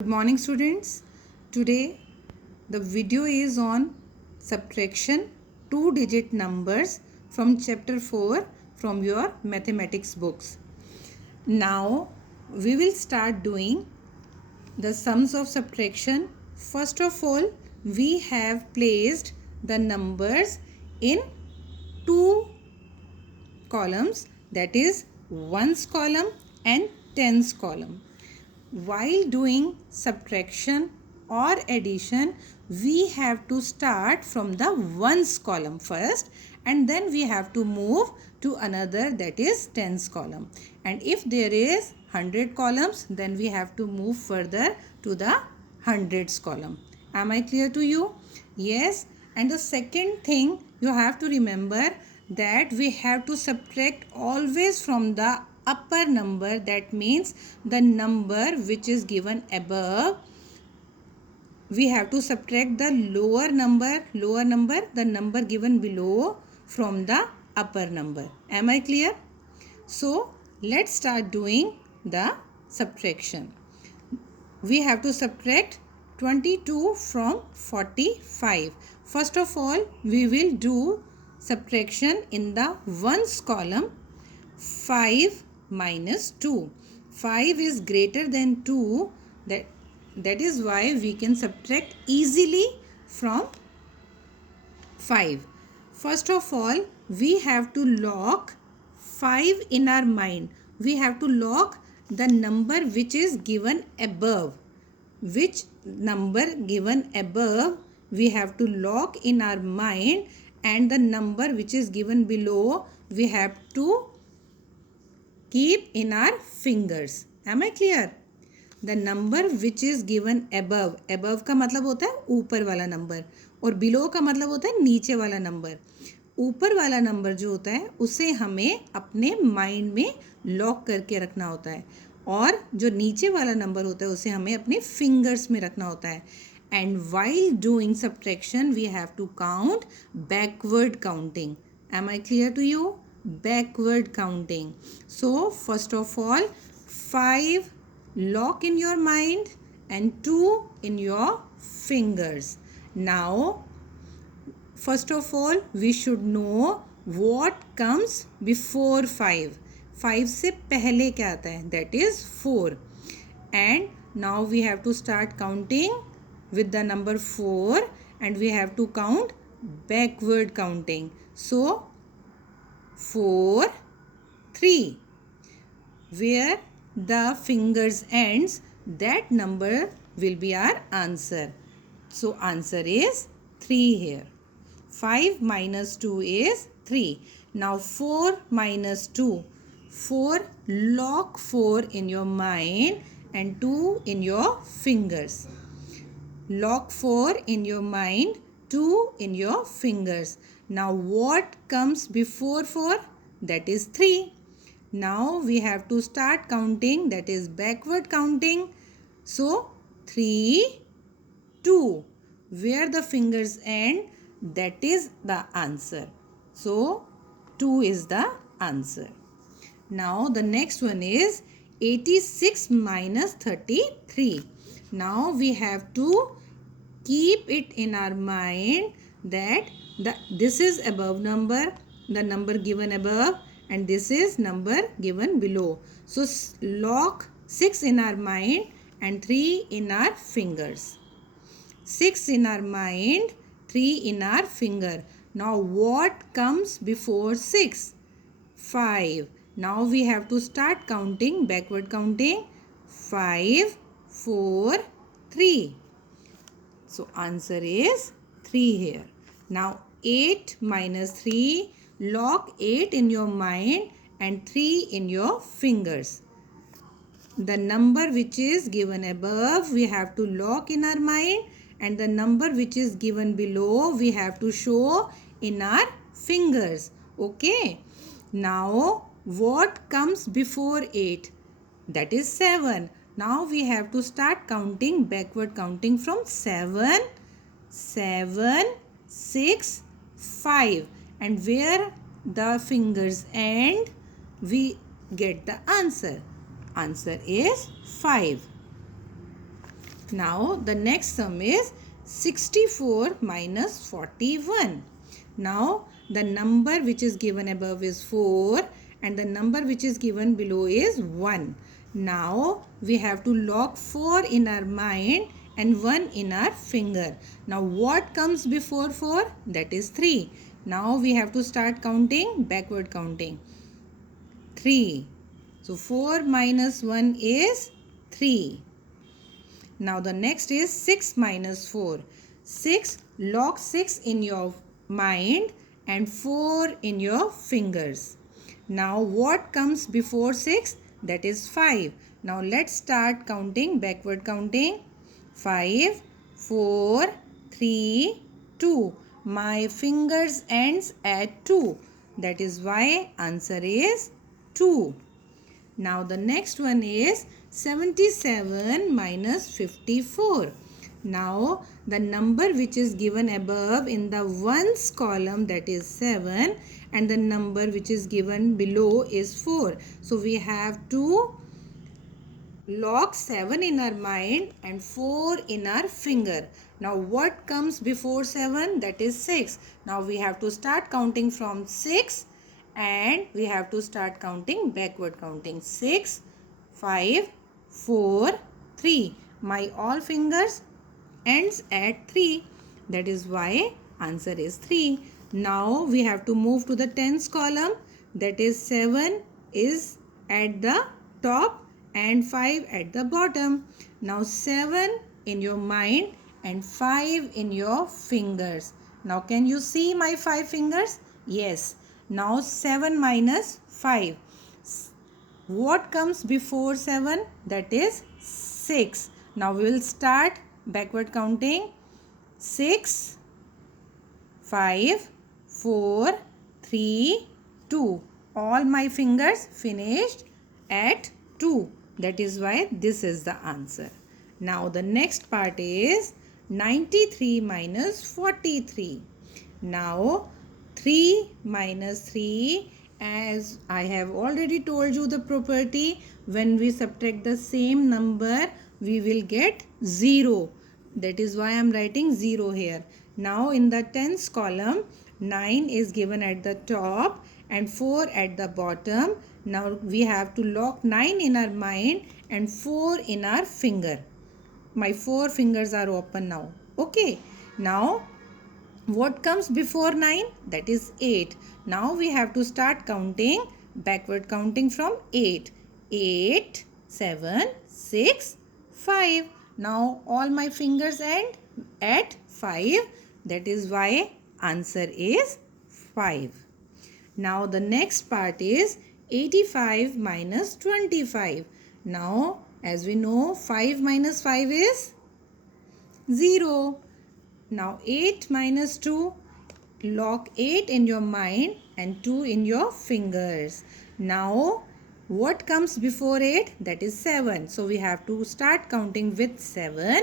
Good morning, students. Today the video is on subtraction two digit numbers from chapter 4 from your mathematics books. Now we will start doing the sums of subtraction. First of all, we have placed the numbers in two columns, that is ones column and tens column. While doing subtraction or addition, we have to start from the ones column first, and then we have to move to another, that is tens column. And if there is 100 columns, then we have to move further to the hundreds column. Am I clear to you? Yes. And the second thing you have to remember that we have to subtract always from the upper number. That means the number which is given above, we have to subtract the lower number, the number given below from the upper number. Am I clear? So let's start doing the subtraction. We have to subtract 22 from 45. First of all, we will do subtraction in the ones column. 5 minus 2. 5 is greater than 2. That is why we can subtract easily from 5. First of all, we have to lock 5 in our mind. We have to lock the number which is given above. Which number given above we have to lock in our mind, and the number which is given below we have to keep in our fingers. Am I clear? The number which is given above. Above का मतलब होता है ऊपर वाला number, और below का मतलब होता है नीचे वाला नंबर. ऊपर वाला नंबर जो होता है उसे हमें अपने माइंड में लॉक करके रखना होता है, और जो नीचे वाला नंबर होता है उसे हमें अपने फिंगर्स में रखना होता है. And while doing subtraction we have to count backward counting. Am I clear to you? Backward counting. So first of all, 5 lock in your mind and 2 in your fingers. Now first of all, we should know what comes before 5. 5 से पहले क्या आता है? That is 4. And now we have to start counting with the number 4, and we have to count backward counting. So 4, 3. Where the fingers ends, that number will be our answer. So answer is 3 here. 5 minus 2 is 3. Now 4 minus 2. 4, lock 4 in your mind and 2 in your fingers. Lock 4 in your mind, 2 in your fingers. Now what comes before 4? That is 3. Now we have to start counting, that is backward counting. So 3, 2. Where the fingers end, that is the answer. So 2 is the answer. Now the next one is 86 minus 33. Now we have to keep it in our mind that this is above number, the number given above, and this is number given below. So lock 6 in our mind and 3 in our fingers. 6 in our mind, 3 in our finger. Now what comes before 6? 5. Now we have to start counting, backward counting. 5, 4, 3. So answer is 3 here. Now 8 minus 3, lock 8 in your mind and 3 in your fingers. The number which is given above we have to lock in our mind, and the number which is given below we have to show in our fingers. Okay. Now what comes before 8? That is 7. Now we have to start counting, backward counting from 7, 6, 5, and where the fingers end we get the answer. Answer is 5. Now the next sum is 64 minus 41. Now the number which is given above is 4 and the number which is given below is 1. Now we have to lock 4 in our mind and 1 in our finger. Now what comes before 4? That is 3. Now we have to start counting, backward counting. 3. So 4 minus 1 is 3. Now the next is 6 minus 4. 6, lock 6 in your mind and 4 in your fingers. Now what comes before 6? That is 5. Now let's start counting, backward counting. 5, 4, 3, 2. My fingers ends at 2. That is why answer is 2. Now the next one is 77 minus 54. Now the number which is given above in the ones column, that is 7, and the number which is given below is 4. So we have to lock 7 in our mind and 4 in our finger. Now what comes before 7? That is 6. Now we have to start counting from 6 and we have to start counting, backward counting. 6, 5, 4, 3. My all fingers ends at 3. That is why answer is 3. Now we have to move to the tens column. That is 7 is at the top and 5 at the bottom. Now 7 in your mind and 5 in your fingers. Now can you see my 5 fingers? Yes. Now 7 minus 5. What comes before 7? That is 6. Now we will start backward counting. 6, 5, 4, 3, 2. All my fingers finished at 2. That is why this is the answer. Now the next part is 93 minus 43. Now 3 minus 3, as I have already told you the property, when we subtract the same number we will get 0. That is why I am writing 0 here. Now in the tens column, 9 is given at the top and 4 at the bottom. Now we have to lock 9 in our mind and 4 in our finger. My 4 fingers are open now. Okay. Now what comes before 9? That is 8. Now we have to start counting, backward counting from 8. 8, 7, 6, 5. Now all my fingers end at 5. That is why answer is 5. Now the next part is 85 minus 25. Now as we know, 5 minus 5 is 0. Now 8 minus 2, lock 8 in your mind and 2 in your fingers. Now what comes before 8? That is 7. So we have to start counting with 7.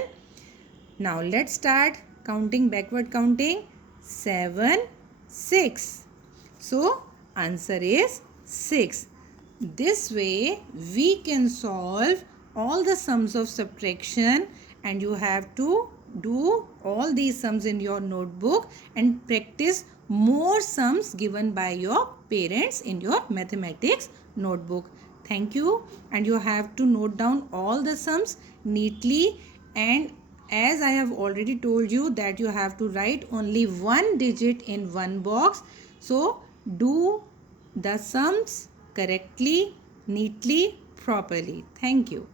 Now let's start counting, backward counting. 7, 6. So answer is 6. This way we can solve all the sums of subtraction, and you have to do all these sums in your notebook and practice more sums given by your parents in your mathematics notebook. Thank you. And you have to note down all the sums neatly, and as I have already told you that you have to write only one digit in one box. So do the sums correctly, neatly, properly. Thank you.